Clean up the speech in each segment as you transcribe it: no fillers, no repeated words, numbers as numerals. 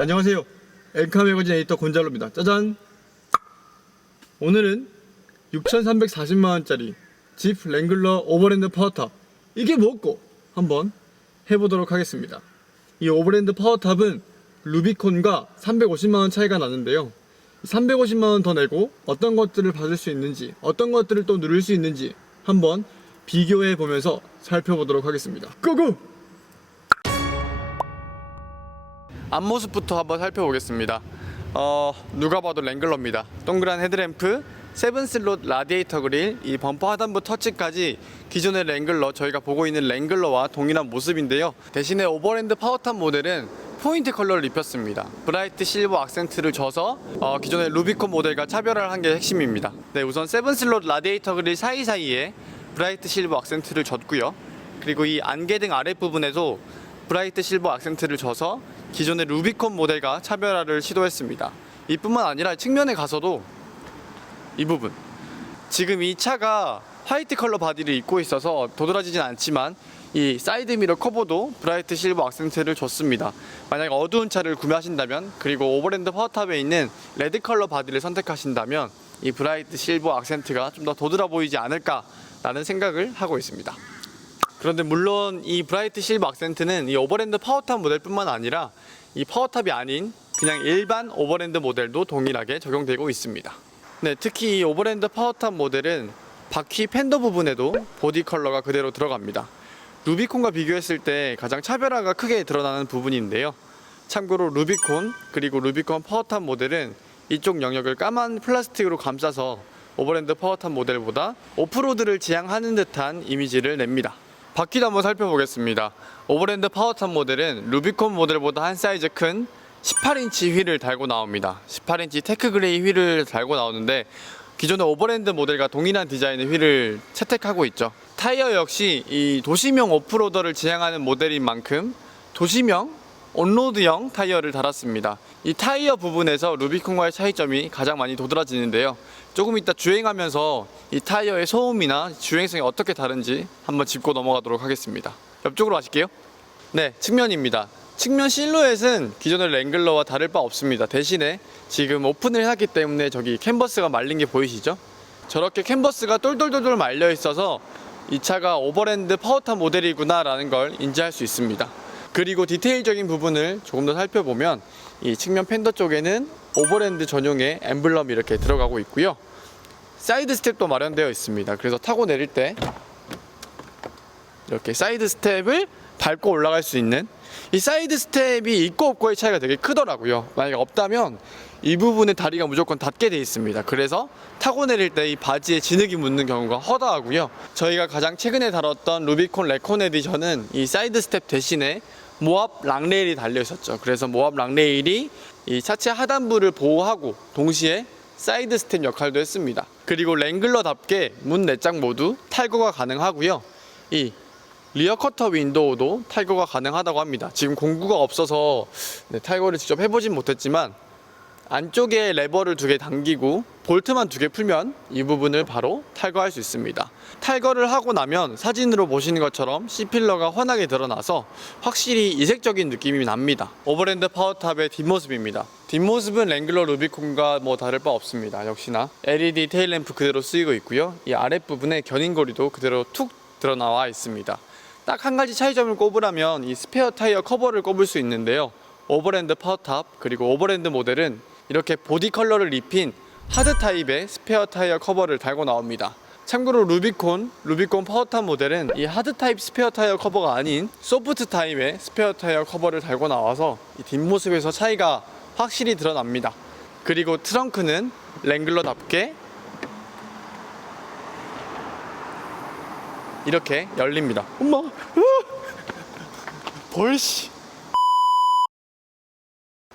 안녕하세요. 엔카 매거진 에디터 곤잘로입니다. 짜잔! 오늘은 6,340만원짜리 집 랭글러 오버랜드 파워탑, 이게 뭐고? 한번 해보도록 하겠습니다. 이 오버랜드 파워탑은 루비콘과 350만원 차이가 나는데요, 350만원 더 내고 어떤 것들을 받을 수 있는지, 어떤 것들을 또 누릴 수 있는지 한번 비교해 보면서 살펴보도록 하겠습니다. 고고! 앞모습부터 한번 살펴보겠습니다. 누가 봐도 랭글러입니다. 동그란 헤드램프, 7슬롯 라디에이터 그릴, 이 범퍼 하단부 터치까지 기존의 랭글러, 저희가 보고 있는 랭글러와 동일한 모습인데요. 대신에 오버랜드 파워탑 모델은 포인트 컬러를 입혔습니다. 브라이트 실버 악센트를 줘서 기존의 루비콘 모델과 차별화를 한 게 핵심입니다. 네, 우선 7슬롯 라디에이터 그릴 사이사이에 브라이트 실버 악센트를 줬고요. 그리고 이 안개등 아랫부분에도 브라이트 실버 악센트를 줘서 기존의 루비콘 모델과 차별화를 시도했습니다. 이뿐만 아니라 측면에 가서도 이 부분, 지금 이 차가 화이트 컬러 바디를 입고 있어서 도드라지진 않지만 이 사이드 미러 커버도 브라이트 실버 악센트를 줬습니다. 만약 어두운 차를 구매하신다면, 그리고 오버랜드 파워탑에 있는 레드 컬러 바디를 선택하신다면 이 브라이트 실버 악센트가 좀 더 도드라 보이지 않을까 라는 생각을 하고 있습니다. 그런데 물론 이 브라이트 실버 악센트는 이 오버랜드 파워탑 모델뿐만 아니라 이 파워탑이 아닌 그냥 일반 오버랜드 모델도 동일하게 적용되고 있습니다. 네, 특히 이 오버랜드 파워탑 모델은 바퀴 팬더 부분에도 보디 컬러가 그대로 들어갑니다. 루비콘과 비교했을 때 가장 차별화가 크게 드러나는 부분인데요. 참고로 루비콘 그리고 루비콘 파워탑 모델은 이쪽 영역을 까만 플라스틱으로 감싸서 오버랜드 파워탑 모델보다 오프로드를 지향하는 듯한 이미지를 냅니다. 바퀴도 한번 살펴보겠습니다. 오버랜드 파워탑 모델은 루비콘 모델보다 한 사이즈 큰 18인치 휠을 달고 나옵니다. 18인치 테크 그레이 휠을 달고 나오는데 기존의 오버랜드 모델과 동일한 디자인의 휠을 채택하고 있죠. 타이어 역시 이 도시명 오프로더를 지향하는 모델인 만큼 도시명 온로드형 타이어를 달았습니다. 이 타이어 부분에서 루비콘과의 차이점이 가장 많이 도드라지는데요. 조금 이따 주행하면서 이 타이어의 소음이나 주행성이 어떻게 다른지 한번 짚고 넘어가도록 하겠습니다. 옆쪽으로 가실게요. 네, 측면입니다. 측면 실루엣은 기존의 랭글러와 다를 바 없습니다. 대신에 지금 오픈을 해놨기 때문에 저기 캔버스가 말린 게 보이시죠? 저렇게 캔버스가 똘똘똘똘 말려 있어서 이 차가 오버랜드 파워탑 모델이구나 라는 걸 인지할 수 있습니다. 그리고 디테일적인 부분을 조금 더 살펴보면 이 측면 팬더 쪽에는 오버랜드 전용의 엠블럼이 이렇게 들어가고 있고요. 사이드 스텝도 마련되어 있습니다. 그래서 타고 내릴 때 이렇게 사이드 스텝을 밟고 올라갈 수 있는, 이 사이드 스텝이 있고 없고의 차이가 되게 크더라고요. 만약에 없다면 이 부분에 다리가 무조건 닿게 되어 있습니다. 그래서 타고 내릴 때 이 바지에 진흙이 묻는 경우가 허다하고요. 저희가 가장 최근에 다뤘던 루비콘 레콘 에디션은 이 사이드 스텝 대신에 모압 락레일이 달려 있었죠. 그래서 모압 락레일이 이 차체 하단부를 보호하고 동시에 사이드 스텝 역할도 했습니다. 그리고 랭글러답게 문 4장 모두 탈거가 가능하고요. 이 리어 커터 윈도우도 탈거가 가능하다고 합니다. 지금 공구가 없어서 탈거를 직접 해보진 못했지만 안쪽에 레버를 2개 당기고 볼트만 2개 풀면 이 부분을 바로 탈거할 수 있습니다. 탈거를 하고 나면 사진으로 보시는 것처럼 C필러가 환하게 드러나서 확실히 이색적인 느낌이 납니다. 오버랜드 파워탑의 뒷모습입니다. 뒷모습은 랭글러 루비콘과 다를 바 없습니다. 역시나 LED 테일램프 그대로 쓰이고 있고요. 이 아랫부분에 견인고리도 그대로 툭 드러나와 있습니다. 딱 한 가지 차이점을 꼽으라면 이 스페어 타이어 커버를 꼽을 수 있는데요. 오버랜드 파워탑 그리고 오버랜드 모델은 이렇게 보디 컬러를 입힌 하드 타입의 스페어 타이어 커버를 달고 나옵니다. 참고로 루비콘 파워탑 모델은 이 하드 타입 스페어 타이어 커버가 아닌 소프트 타입의 스페어 타이어 커버를 달고 나와서 이 뒷모습에서 차이가 확실히 드러납니다. 그리고 트렁크는 랭글러답게 이렇게 열립니다. 엄마! 벌씨!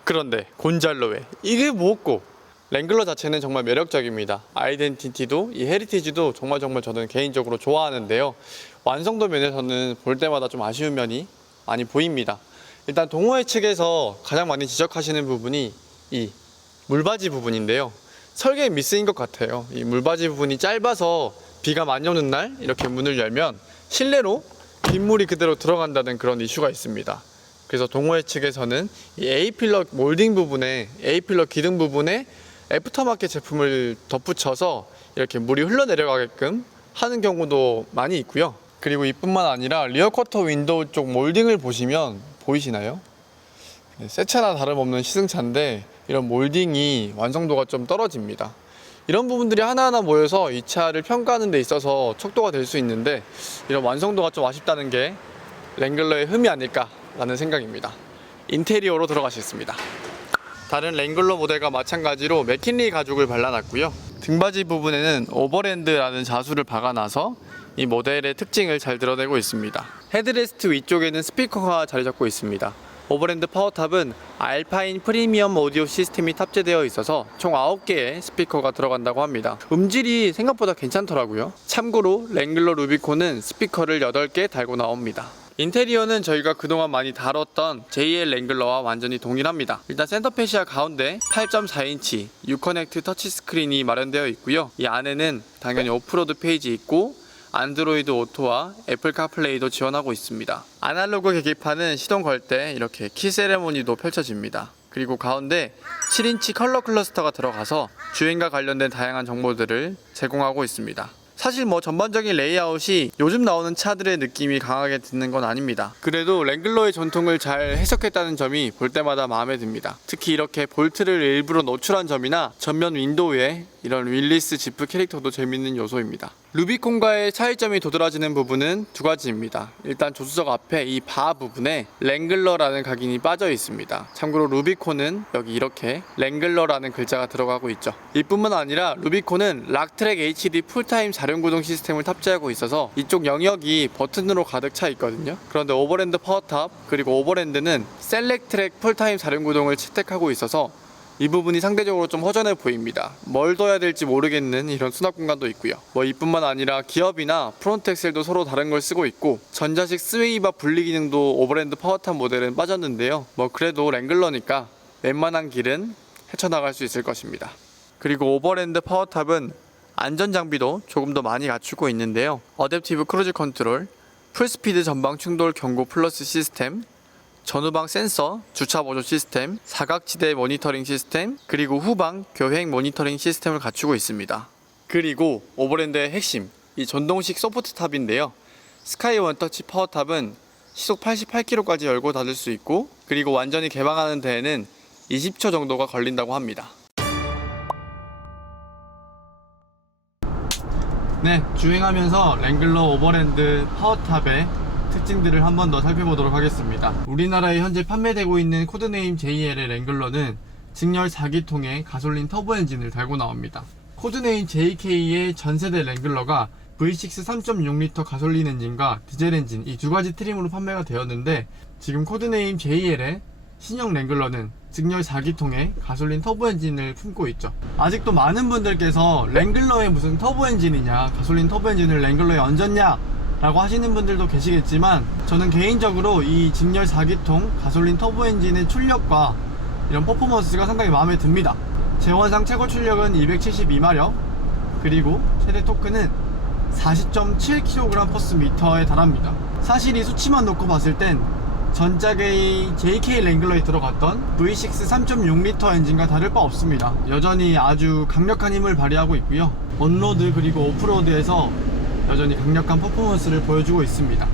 그런데 곤잘로에 이게 뭐고? 랭글러 자체는 정말 매력적입니다. 아이덴티티도 이 헤리티지도 정말 저는 개인적으로 좋아하는데요. 완성도 면에서는 볼 때마다 좀 아쉬운 면이 많이 보입니다. 일단 동호회 측에서 가장 많이 지적하시는 부분이 이 물바지 부분인데요. 설계의 미스인 것 같아요. 이 물바지 부분이 짧아서 비가 많이 오는 날 이렇게 문을 열면 실내로 빗물이 그대로 들어간다는 그런 이슈가 있습니다. 그래서 동호회 측에서는 이 A필러 몰딩 부분에, A필러 기둥 부분에 애프터마켓 제품을 덧붙여서 이렇게 물이 흘러내려가게끔 하는 경우도 많이 있고요. 그리고 이뿐만 아니라 리어 쿼터 윈도우 쪽 몰딩을 보시면 보이시나요? 새 차나 다름없는 시승차인데 이런 몰딩이 완성도가 좀 떨어집니다. 이런 부분들이 하나하나 모여서 이 차를 평가하는 데 있어서 척도가 될 수 있는데, 이런 완성도가 좀 아쉽다는 게 랭글러의 흠이 아닐까라는 생각입니다. 인테리어로 들어가시겠습니다. 다른 랭글러 모델과 마찬가지로 맥킨리 가죽을 발라놨고요. 등받이 부분에는 오버랜드라는 자수를 박아놔서 이 모델의 특징을 잘 드러내고 있습니다. 헤드레스트 위쪽에는 스피커가 자리 잡고 있습니다. 오버랜드 파워탑은 알파인 프리미엄 오디오 시스템이 탑재되어 있어서 총 9개의 스피커가 들어간다고 합니다. 음질이 생각보다 괜찮더라고요. 참고로 랭글러 루비콘은 스피커를 8개 달고 나옵니다. 인테리어는 저희가 그동안 많이 다뤘던 JL 랭글러와 완전히 동일합니다. 일단 센터 페시아 가운데 8.4인치 유커넥트 터치스크린이 마련되어 있고요. 이 안에는 당연히 오프로드 페이지 있고 안드로이드 오토와 애플 카플레이도 지원하고 있습니다. 아날로그 계기판은 시동 걸 때 이렇게 키 세레모니도 펼쳐집니다. 그리고 가운데 7인치 컬러 클러스터가 들어가서 주행과 관련된 다양한 정보들을 제공하고 있습니다. 사실 전반적인 레이아웃이 요즘 나오는 차들의 느낌이 강하게 드는 건 아닙니다. 그래도 랭글러의 전통을 잘 해석했다는 점이 볼 때마다 마음에 듭니다. 특히 이렇게 볼트를 일부러 노출한 점이나 전면 윈도우에 이런 윌리스 지프 캐릭터도 재밌는 요소입니다. 루비콘과의 차이점이 도드라지는 부분은 두 가지입니다. 일단 조수석 앞에 이 바 부분에 랭글러라는 각인이 빠져 있습니다. 참고로 루비콘은 여기 이렇게 랭글러라는 글자가 들어가고 있죠. 이뿐만 아니라 루비콘은 락트랙 HD 풀타임 자륜구동 시스템을 탑재하고 있어서 이쪽 영역이 버튼으로 가득 차 있거든요. 그런데 오버랜드 파워탑 그리고 오버랜드는 셀렉트랙 풀타임 자륜구동을 채택하고 있어서 이 부분이 상대적으로 좀 허전해 보입니다. 뭘 둬야 될지 모르겠는 이런 수납 공간도 있고요. 이뿐만 아니라 기업이나 프론트 엑셀도 서로 다른 걸 쓰고 있고, 전자식 스웨이바 분리 기능도 오버랜드 파워탑 모델은 빠졌는데요. 그래도 랭글러니까 웬만한 길은 헤쳐나갈 수 있을 것입니다. 그리고 오버랜드 파워탑은 안전장비도 조금 더 많이 갖추고 있는데요. 어댑티브 크루즈 컨트롤, 풀스피드 전방 충돌 경고 플러스 시스템, 전후방 센서, 주차 보조 시스템, 사각지대 모니터링 시스템, 그리고 후방 교행 모니터링 시스템을 갖추고 있습니다. 그리고 오버랜드의 핵심, 이 전동식 소프트 탑인데요. 스카이 원터치 파워탑은 시속 88km까지 열고 닫을 수 있고, 그리고 완전히 개방하는 데에는 20초 정도가 걸린다고 합니다. 네, 주행하면서 랭글러 오버랜드 파워탑의 특징들을 한 번 더 살펴보도록 하겠습니다. 우리나라에 현재 판매되고 있는 코드네임 JL의 랭글러는 직렬 4기통의 가솔린 터보 엔진을 달고 나옵니다. 코드네임 JK의 전세대 랭글러가 V6 3.6L 가솔린 엔진과 디젤 엔진 이 두 가지 트림으로 판매가 되었는데, 지금 코드네임 JL의 신형 랭글러는 직렬 4기통의 가솔린 터보 엔진을 품고 있죠. 아직도 많은 분들께서 랭글러에 무슨 터보 엔진이냐, 가솔린 터보 엔진을 랭글러에 얹었냐 라고 하시는 분들도 계시겠지만, 저는 개인적으로 이 직렬 4기통 가솔린 터보 엔진의 출력과 이런 퍼포먼스가 상당히 마음에 듭니다. 제원상 최고 출력은 272마력, 그리고 최대 토크는 40.7kg/m에 달합니다. 사실 이 수치만 놓고 봤을 땐 전작의 JK 랭글러에 들어갔던 V6 3.6L 엔진과 다를 바 없습니다. 여전히 아주 강력한 힘을 발휘하고 있고요. 온로드 그리고 오프로드에서 여전히 강력한 퍼포먼스를 보여주고 있습니다.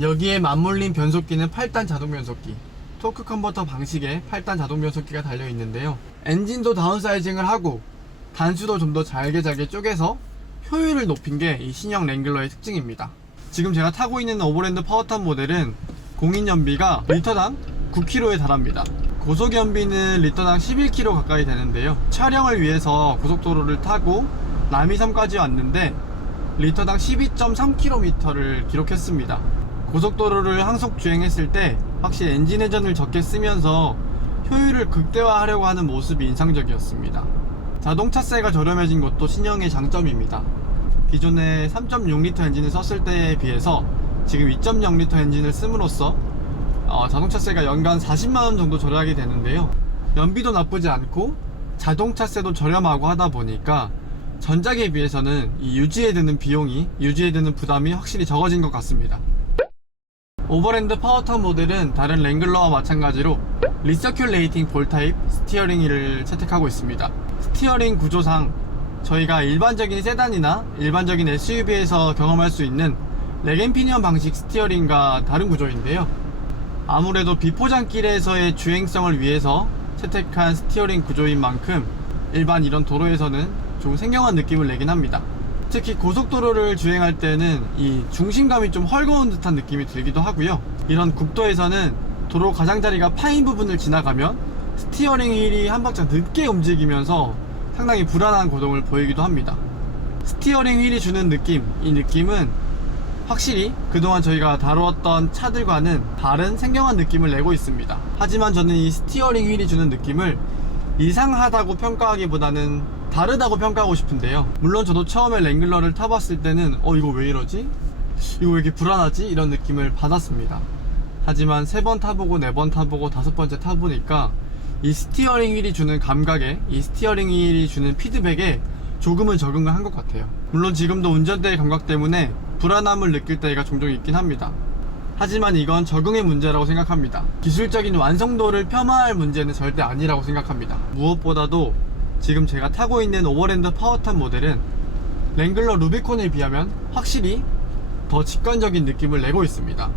여기에 맞물린 변속기는 8단 자동 변속기, 토크 컨버터 방식의 8단 자동 변속기가 달려있는데요. 엔진도 다운사이징을 하고 단수도 좀 더 잘게 쪼개서 효율을 높인 게 이 신형 랭글러의 특징입니다. 지금 제가 타고 있는 오버랜드 파워탑 모델은 공인연비가 리터당 9km에 달합니다. 고속연비는 리터당 11km 가까이 되는데요. 촬영을 위해서 고속도로를 타고 남이섬까지 왔는데 리터당 12.3km를 기록했습니다. 고속도로를 항속 주행했을 때 확실히 엔진 회전을 적게 쓰면서 효율을 극대화하려고 하는 모습이 인상적이었습니다. 자동차세가 저렴해진 것도 신형의 장점입니다. 기존에 3.6L 엔진을 썼을 때에 비해서 지금 2.0L 엔진을 씀으로써 자동차세가 연간 40만원 정도 절약이 되는데요. 연비도 나쁘지 않고 자동차세도 저렴하고 하다 보니까 전작에 비해서는 이 유지에 드는 부담이 확실히 적어진 것 같습니다. 오버랜드 파워탑 모델은 다른 랭글러와 마찬가지로 리서큘레이팅 볼 타입 스티어링 휠을 채택하고 있습니다. 스티어링 구조상 저희가 일반적인 세단이나 일반적인 SUV에서 경험할 수 있는 렉앤피니언 방식 스티어링과 다른 구조인데요. 아무래도 비포장길에서의 주행성을 위해서 채택한 스티어링 구조인 만큼 일반 이런 도로에서는 좀 생경한 느낌을 내긴 합니다. 특히 고속도로를 주행할 때는 이 중심감이 좀 헐거운 듯한 느낌이 들기도 하고요. 이런 국도에서는 도로 가장자리가 파인 부분을 지나가면 스티어링 휠이 한 박자 늦게 움직이면서 상당히 불안한 고동을 보이기도 합니다. 스티어링 휠이 주는 느낌, 이 느낌은 확실히 그동안 저희가 다루었던 차들과는 다른 생경한 느낌을 내고 있습니다. 하지만 저는 이 스티어링 휠이 주는 느낌을 이상하다고 평가하기보다는 다르다고 평가하고 싶은데요. 물론 저도 처음에 랭글러를 타봤을 때는 이거 왜 이러지? 이거 왜 이렇게 불안하지? 이런 느낌을 받았습니다. 하지만 3번 타보고 4번 타보고 5번째 타보니까 이 스티어링 휠이 주는 감각에, 이 스티어링 휠이 주는 피드백에 조금은 적응을 한 것 같아요. 물론 지금도 운전대의 감각 때문에 불안함을 느낄 때가 종종 있긴 합니다. 하지만 이건 적응의 문제라고 생각합니다. 기술적인 완성도를 폄하할 문제는 절대 아니라고 생각합니다. 무엇보다도 지금 제가 타고 있는 오버랜드 파워탑 모델은 랭글러 루비콘에 비하면 확실히 더 직관적인 느낌을 내고 있습니다.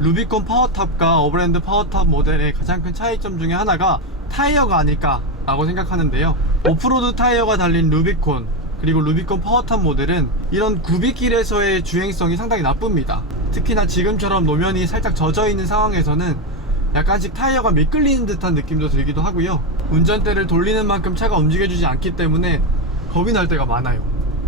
루비콘 파워탑과 오버랜드 파워탑 모델의 가장 큰 차이점 중에 하나가 타이어가 아닐까 라고 생각하는데요. 오프로드 타이어가 달린 루비콘 그리고 루비콘 파워탑 모델은 이런 구비길에서의 주행성이 상당히 나쁩니다. 특히나 지금처럼 노면이 살짝 젖어있는 상황에서는 약간씩 타이어가 미끌리는 듯한 느낌도 들기도 하고요. 운전대를 돌리는 만큼 차가 움직여주지 않기 때문에 겁이 날 때가 많아요.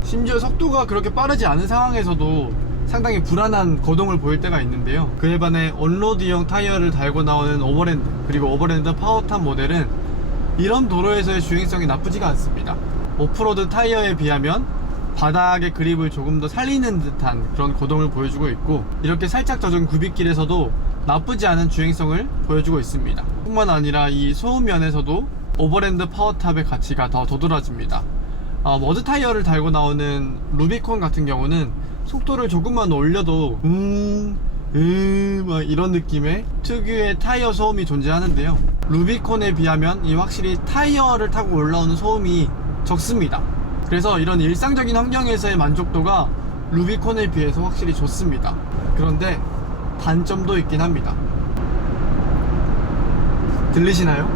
심지어 속도가 그렇게 빠르지 않은 상황에서도 상당히 불안한 거동을 보일 때가 있는데요. 그에 반해 온로드형 타이어를 달고 나오는 오버랜드 그리고 오버랜드 파워탑 모델은 이런 도로에서의 주행성이 나쁘지가 않습니다. 오프로드 타이어에 비하면 바닥의 그립을 조금 더 살리는 듯한 그런 거동을 보여주고 있고, 이렇게 살짝 젖은 구빗길에서도 나쁘지 않은 주행성을 보여주고 있습니다. 뿐만 아니라 이 소음 면에서도 오버랜드 파워탑의 가치가 더 도드라집니다. 머드 타이어를 달고 나오는 루비콘 같은 경우는 속도를 조금만 올려도 막 이런 느낌의 특유의 타이어 소음이 존재하는데요. 루비콘에 비하면 이 확실히 타이어를 타고 올라오는 소음이 적습니다. 그래서 이런 일상적인 환경에서의 만족도가 루비콘에 비해서 확실히 좋습니다. 그런데 단점도 있긴 합니다. 들리시나요?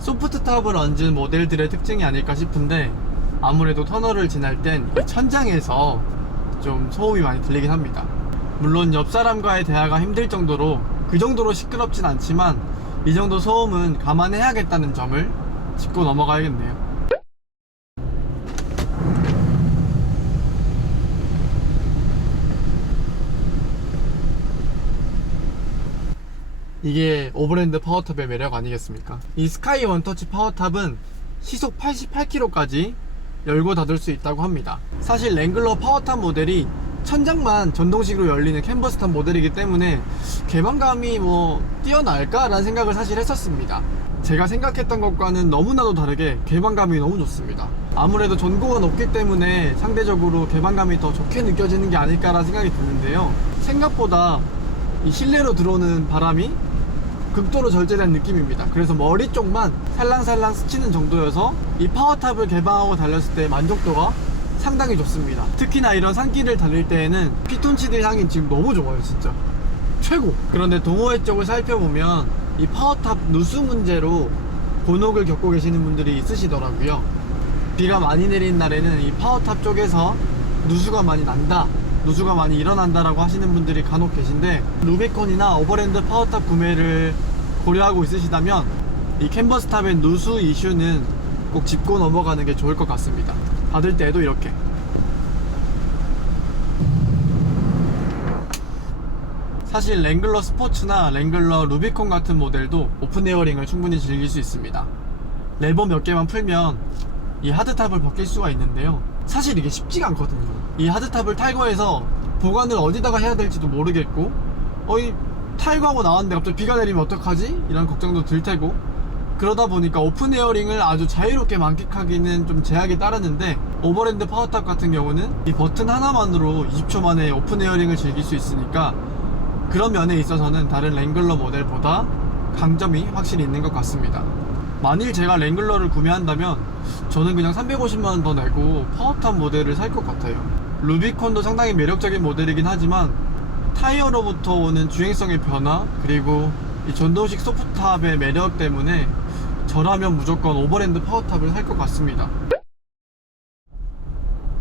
소프트탑을 얹은 모델들의 특징이 아닐까 싶은데 아무래도 터널을 지날 땐 천장에서 좀 소음이 많이 들리긴 합니다. 물론 옆 사람과의 대화가 힘들 정도로 그 정도로 시끄럽진 않지만 이 정도 소음은 감안해야겠다는 점을 짚고 넘어가야겠네요. 이게 오버랜드 파워탑의 매력 아니겠습니까? 이 스카이 원터치 파워탑은 시속 88km까지 열고 닫을 수 있다고 합니다. 사실 랭글러 파워탑 모델이 천장만 전동식으로 열리는 캔버스탑 모델이기 때문에 개방감이 뛰어날까? 라는 생각을 사실 했었습니다. 제가 생각했던 것과는 너무나도 다르게 개방감이 너무 좋습니다. 아무래도 전고가 높기 때문에 상대적으로 개방감이 더 좋게 느껴지는 게 아닐까라는 생각이 드는데요. 생각보다 이 실내로 들어오는 바람이 극도로 절제된 느낌입니다. 그래서 머리 쪽만 살랑살랑 스치는 정도여서 이 파워탑을 개방하고 달렸을 때 만족도가 상당히 좋습니다. 특히나 이런 산길을 달릴 때에는 피톤치드 향이 지금 너무 좋아요. 진짜 최고. 그런데 동호회 쪽을 살펴보면 이 파워탑 누수 문제로 곤혹을 겪고 계시는 분들이 있으시더라고요. 비가 많이 내린 날에는 이 파워탑 쪽에서 누수가 많이 난다, 누수가 많이 일어난다라고 하시는 분들이 간혹 계신데, 루비콘이나 오버랜드 파워탑 구매를 고려하고 있으시다면 이 캔버스탑의 누수 이슈는 꼭 짚고 넘어가는 게 좋을 것 같습니다. 받을 때에도 이렇게 사실 랭글러 스포츠나 랭글러 루비콘 같은 모델도 오픈 에어링을 충분히 즐길 수 있습니다. 레버 몇 개만 풀면 이 하드탑을 벗길 수가 있는데요, 사실 이게 쉽지가 않거든요. 이 하드탑을 탈거해서 보관을 어디다가 해야 될지도 모르겠고, 탈거하고 나왔는데 갑자기 비가 내리면 어떡하지? 이런 걱정도 들 테고, 그러다 보니까 오픈 에어링을 아주 자유롭게 만끽하기는 좀 제약이 따르는데, 오버랜드 파워탑 같은 경우는 이 버튼 하나만으로 20초 만에 오픈 에어링을 즐길 수 있으니까 그런 면에 있어서는 다른 랭글러 모델보다 강점이 확실히 있는 것 같습니다. 만일 제가 랭글러를 구매한다면 저는 그냥 350만원 더 내고 파워탑 모델을 살 것 같아요. 루비콘도 상당히 매력적인 모델이긴 하지만 타이어로부터 오는 주행성의 변화, 그리고 이 전동식 소프트탑의 매력 때문에 저라면 무조건 오버랜드 파워탑을 살 것 같습니다.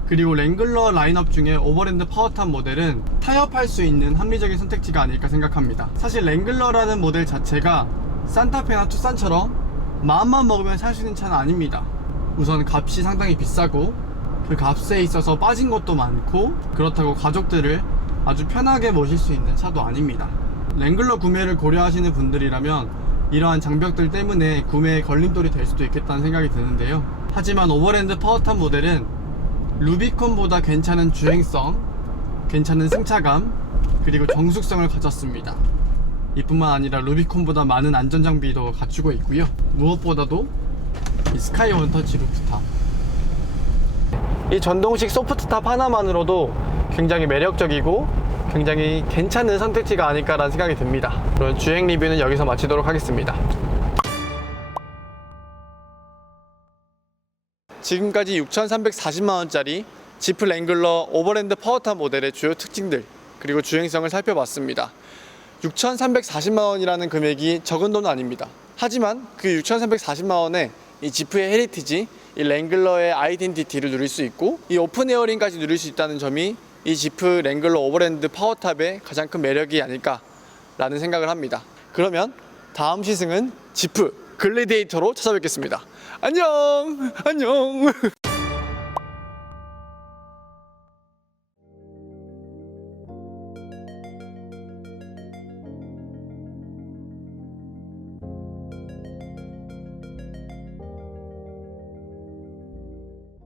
그리고 랭글러 라인업 중에 오버랜드 파워탑 모델은 타협할 수 있는 합리적인 선택지가 아닐까 생각합니다. 사실 랭글러라는 모델 자체가 산타페나 투싼처럼 마음만 먹으면 살 수 있는 차는 아닙니다. 우선 값이 상당히 비싸고 그 값에 있어서 빠진 것도 많고, 그렇다고 가족들을 아주 편하게 모실 수 있는 차도 아닙니다. 랭글러 구매를 고려하시는 분들이라면 이러한 장벽들 때문에 구매에 걸림돌이 될 수도 있겠다는 생각이 드는데요. 하지만 오버랜드 파워탑 모델은 루비콘보다 괜찮은 주행성, 괜찮은 승차감, 그리고 정숙성을 가졌습니다. 이뿐만 아니라 루비콘보다 많은 안전장비도 갖추고 있고요. 무엇보다도 이 스카이 원터치 루프탑, 이 전동식 소프트탑 하나만으로도 굉장히 매력적이고 굉장히 괜찮은 선택지가 아닐까라는 생각이 듭니다. 그럼 주행 리뷰는 여기서 마치도록 하겠습니다. 지금까지 6,340만원짜리 지프 랭글러 오버랜드 파워탑 모델의 주요 특징들, 그리고 주행성을 살펴봤습니다. 6,340만원이라는 금액이 적은 돈은 아닙니다. 하지만 그 6,340만원에 이 지프의 헤리티지, 이 랭글러의 아이덴티티를 누릴 수 있고, 이 오픈 에어링까지 누릴 수 있다는 점이 이 지프 랭글러 오버랜드 파워탑의 가장 큰 매력이 아닐까라는 생각을 합니다. 그러면 다음 시승은 지프 글래디에이터로 찾아뵙겠습니다. 안녕!